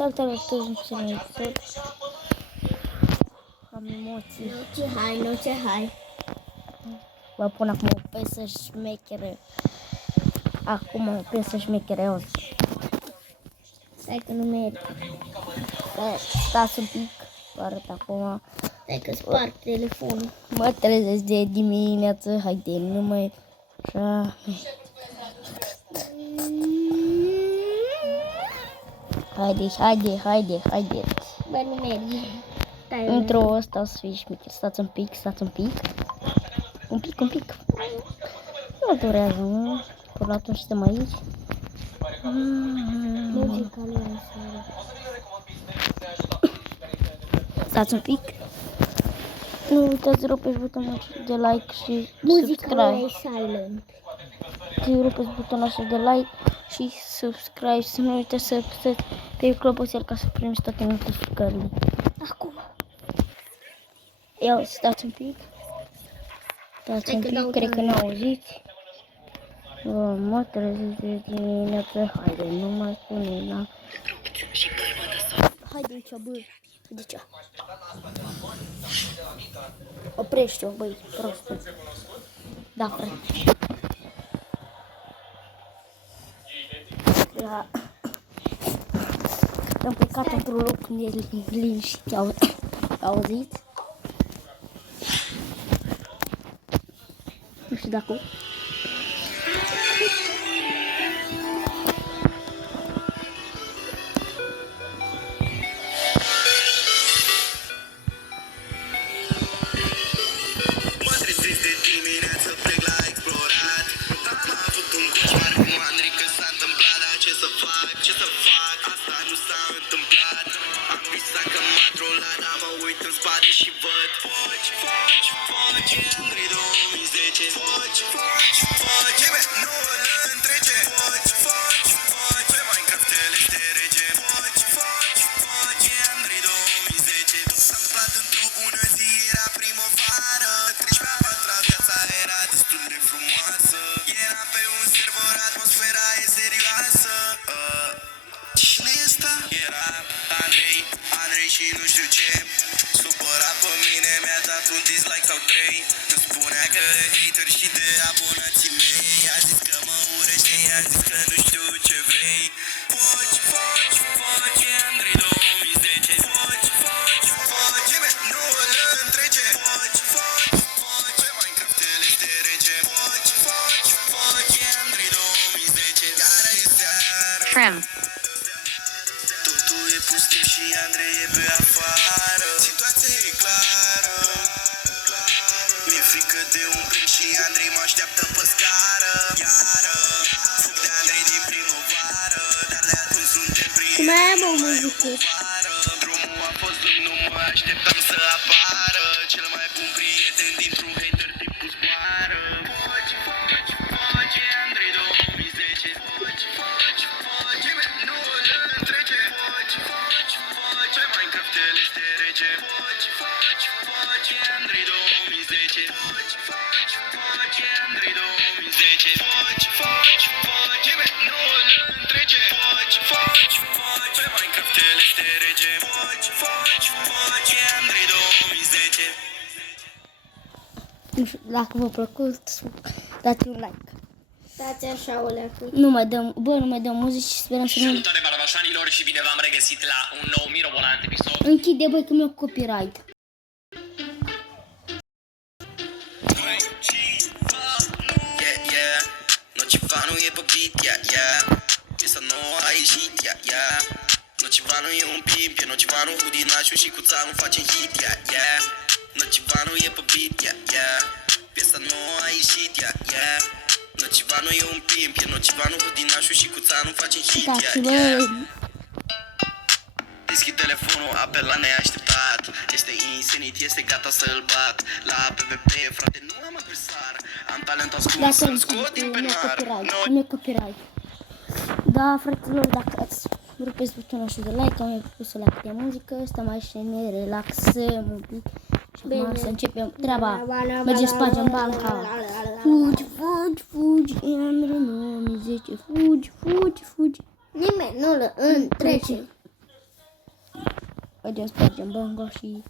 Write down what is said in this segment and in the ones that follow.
Salutare toți, am emoții. Nu ce hai. Vă pun acum o piesă șmechere. Acum o piesă șmechereos. Stai că nu merg. Stați un pic, vă arăt acum. Stai că sparg telefonul. Mă trezesc de dimineață, haide, nu mai așa. Haide. Bă, nu merg. Într-o ăsta o să fie șmecher. Stați un pic. Un pic. Nu durează, nu? Până atunci suntem aici. Muzica lui Ansari. Stați un pic. Nu uitați, rupeți butonul de like și Muzica lui subscribe. e silent. Rupeți butonul ăsta de like și subscribe. Să nu uitați să apăsați pe clopoțel ca să primiți toate notificările. Acum. Ia, stați un pic. Cred că n-auziți. Mă trezesc de dimineață. Haide, nu mai spune, da? Haide aici, bă. Haide aici. Oprește-o, băi, prostul. Da, frate. Da. Am plecat într-un loc neliniștit, auziți? Nu știu dacă... Și nu știu ce supărat pe mine, mi-a dat un dislike sau 3. Îmi spunea că e hater și de abonații mei. A zis că mă urăște, i-a zis că nu știu ce vrei. Foci, Andrei 2010. Foci, nu îl întrece. Foci, pe Minecraft el este rege. Foci, Andrei 2010. Iară e seară. Tram. Totul e pustiu și Andrei e pe afară. Situația e clară. Mi-e frică de un prim și Andrei mă așteaptă pe scară. Iară, fug de Andrei din primăvară. Dar de atunci suntem prieteni. Mai am o muzică. Drumul a fost lung, nu mă așteptam să apară. Cel mai bun prieten dintr-un hater tipul zboară. Foci, Andrei 2010. Foci, nu îl întrece. Foci, pe Minecraft el este rege. Foci, Andrei 2010. Foci, Andrei 2010. Foci, nu îl întrece. Foci, pe Minecraft el este rege. Foci, Andrei 2010. Nu știu, dacă v-a plăcut, dați un like. Stați așa, oleacu. Nu mai dăm muzici și sperăm să nu... Salutare barbașanilor și bine v-am regăsit la un nou mirobolant episod. Închide, băi, că mi-au copyright. Yeah, Nociva nu e pe beat, yeah. Piesa nouă a ieșit, yeah. Nociva nu e un pimp, e Nociva nu Hudinașu și cu țanul facem hit, yeah. Nociva nu e pe beat, yeah. Piesa nouă a ieșit, yeah. Nociva nu e un pimp, e Nociva nu Hudinașu și cu țanul facem hit, Da, și bă, yeah. Deschid telefonul, apel la neașteptat. Este insanit, este gata să-l bat. La PvP, frate, nu am adversar. Am talent ascuns să-l scot din penar. mi-e copyright. Da, fraților, dacă ați rupeți butonul ăsta de like, am pus o like de muzică, stăm aici și ne relaxăm un pic. Și acum să începem treaba. Mergem să spargem banca. Fugi, Andrei 2010, fugi. Nimeni nu îl întrece. Haideți spargem banca și...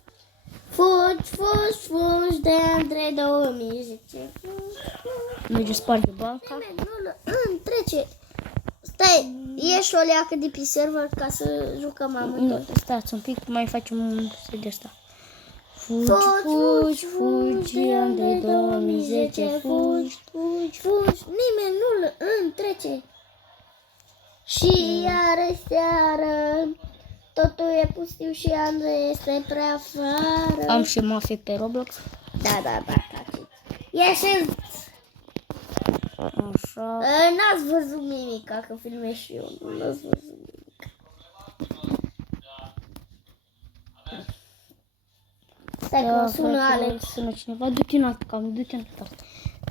Fugi de Andrei 2010. Merge sparge banca. Trece. Stai, ieși o leacă de pe server ca să jucăm amândoi. Stați un pic, mai facem un set de asta. Fugi, Andrei 2010, fugi. Nimeni nu-l întrece. Și iară seară, totul e pustiu și Andrei este prea afară. Am și mafie pe Roblox. Da, taciți. Ieșiți! Așa. N-ați văzut mimica, că filmez și eu. N-ați văzut mimica. Stai că mă sună Alex. Sună cineva. Du-te în altă cameră, du-te în altă.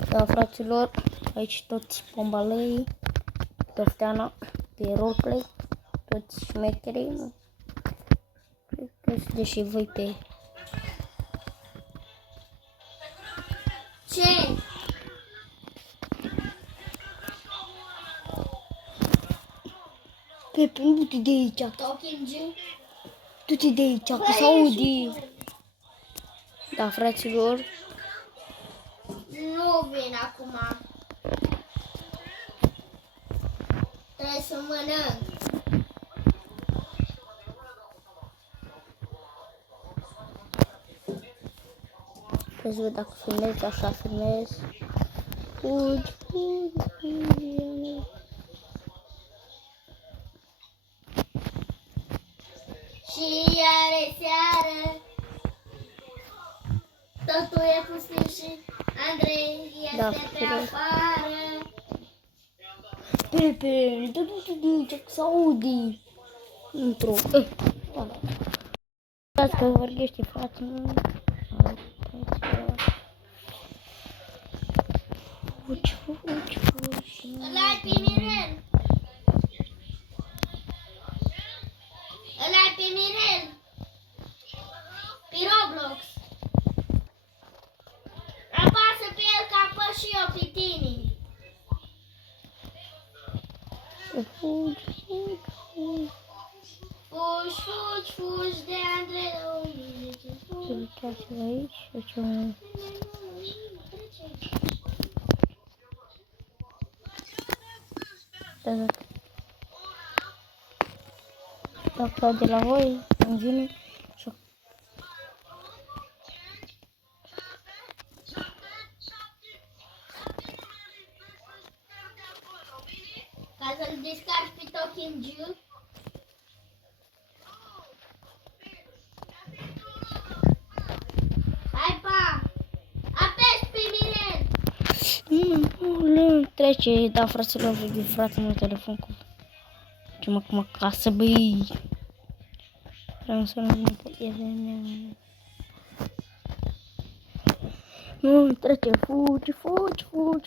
Da, fraților, aici toți pombalei, Tofteana, pe roleplay, toți șmecherii. Cred că sunteți și voi pe... Ce? Pepe, du-te de aici. Talking Jew? Du-te de aici, că s-audi. Da, fraților. Nu vin acum. Trebuie să mănânc. Trebuie să văd dacă filmez, așa filmez. Fugi. Și iară seară, totul e pustiu și Andrei este pe afară. Pepe, du-te de aici, că s-audi. Intru. Da. Dați că vorbește, frate. Fugi. Ăla-i pe Mirel. Ăla-i pe Mirel. Pe Roblox. Apasă pe el ca apăs și eu pe tine. Fugi de Andrei 2010. Să uitați aici, facem... Da. Dacă de la voi îmi vine și Ca să-l descarci pe Talking Jew. Hai, pa! Apeși pe Mirel! nu trece, da, fraților, frate, meu telefon cu... Ce mă, cum acasă, băi. Vreau să nu pot evenea. Nu, trece, fugi.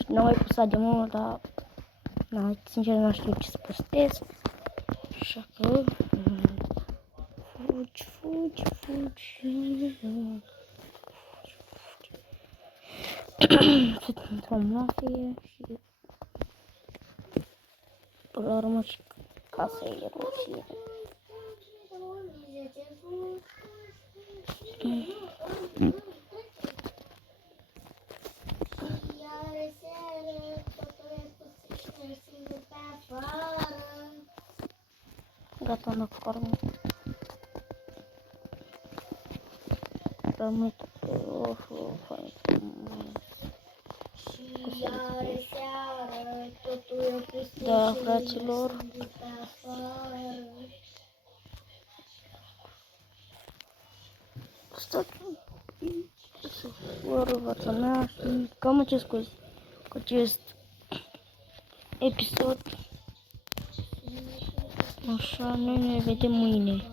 N-am mai pus de mult, dar... Na, sincer, nu știu ce să postez. Așa că... Fugi. Tot într-o mafie și... Până la urmă și casa e rușine. Gata, am corn. Rămâne pe roșu, da, fraților. Stați să fără viața mea și cam acest cu acest episod. Așa, noi ne vedem mâine.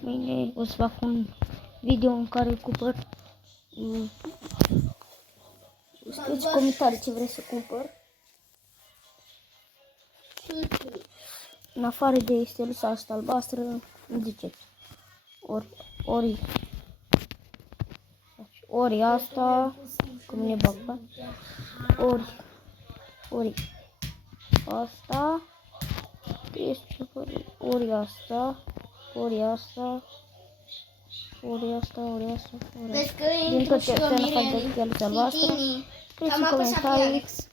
Mâine o să fac un video în care cumpăr. Scrieți în comentarii ce vreți să cumpăr. În afară de steluța asta albastră, îmi ziceți. Ori asta, cum ne bag, da? Ori asta, ori asta, Furia asta, Vezi că Din intru tot și ce eu, se Mirel, face de viața voastră. Titini. Scrieți Am în apăsat pe comentarii. Alex.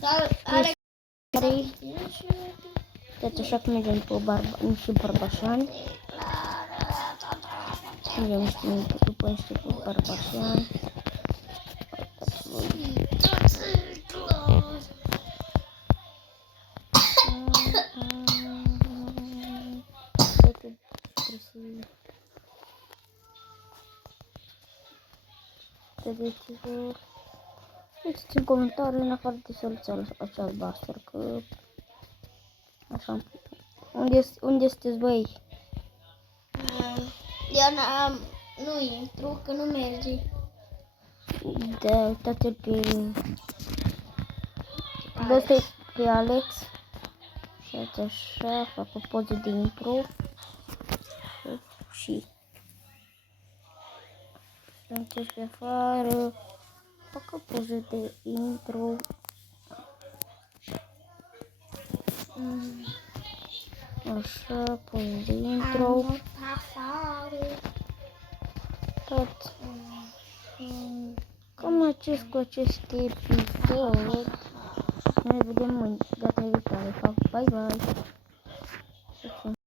Dar Alex Deci așa că mergem pe niște barbașani. Mergem după niște barbașani. Vedeți-vă. Uitați în comentarii în afară de soluția acea albastră, că așa. Unde sunteți voi? Eu nu intru, că nu merge. Da, uitați-l pe ăsta e pe Alex. Și așa, fac o poză de intro. Și sunt pe afară. Fac o poză de intro. Așa, poză de intro. Tot. Cam cu acest episod. Ne vedem mâine, data viitoare. Bye bye.